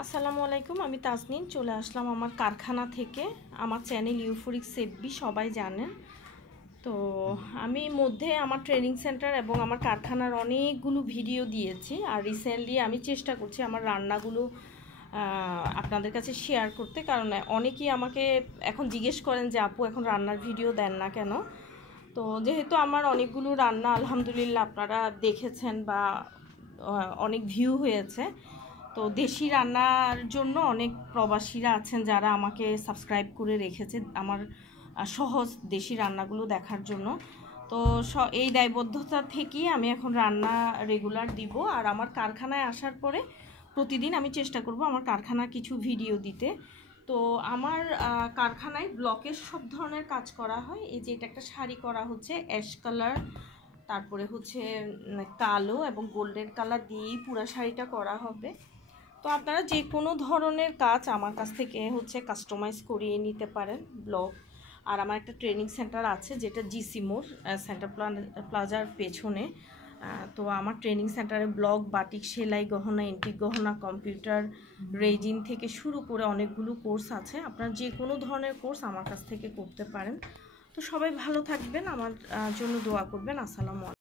আসসালামু আলাইকুম, আমি তাসনিন চলে আসলাম আমার কারখানা থেকে। আমার চ্যানেল ইউফোরিক সেফবি সবাই জানেন। তো আমি মধ্যে আমার ট্রেনিং সেন্টার এবং আমার কারখানার অনেকগুলো ভিডিও দিয়েছি। আর রিসেন্টলি আমি চেষ্টা করছি আমার রান্নাগুলো আপনাদের কাছে শেয়ার করতে, কারণ অনেকেই আমাকে এখন জিজ্ঞেস করেন যে আপু এখন রান্নার ভিডিও দেন না কেন। তো যেহেতু আমার অনেকগুলো রান্না আলহামদুলিল্লাহ আপনারা দেখেছেন বা অনেক ভিউ হয়েছে, তো দেশি রান্নার জন্য অনেক প্রবাসীরা আছেন যারা আমাকে সাবস্ক্রাইব করে রেখেছে আমার সহজ দেশি রান্নাগুলো দেখার জন্য। তো এই দায়বদ্ধতা থেকেই আমি এখন রান্না রেগুলার দিব। আর আমার কারখানায় আসার পরে প্রতিদিন আমি চেষ্টা করব আমার কারখানার কিছু ভিডিও দিতে। তো আমার কারখানায় ব্লকের সব ধরনের কাজ করা হয়। এই যে এটা একটা শাড়ি করা হচ্ছে অ্যাশ কালার, তারপরে হচ্ছে কালো এবং গোল্ডেন কালার দিয়েই পুরো শাড়িটা করা হবে। তো আপনারা যে কোনো ধরনের কাজ আমার কাছ থেকে হচ্ছে কাস্টমাইজ করিয়ে নিতে পারেন ব্লগ। আর আমার একটা ট্রেনিং সেন্টার আছে যেটা জিসি মোড় সেন্টার প্লাজার পেছনে। তো আমার ট্রেনিং সেন্টারে ব্লগ, বাটিক, সেলাই, গহনা, এন্টিক গহনা, কম্পিউটার, রেজিন থেকে শুরু করে অনেকগুলো কোর্স আছে। আপনারা যে কোনো ধরনের কোর্স আমার কাছ থেকে করতে পারেন। তো সবাই ভালো থাকবেন, আমার জন্য দোয়া করবেন। আসসালামু আলাইকুম।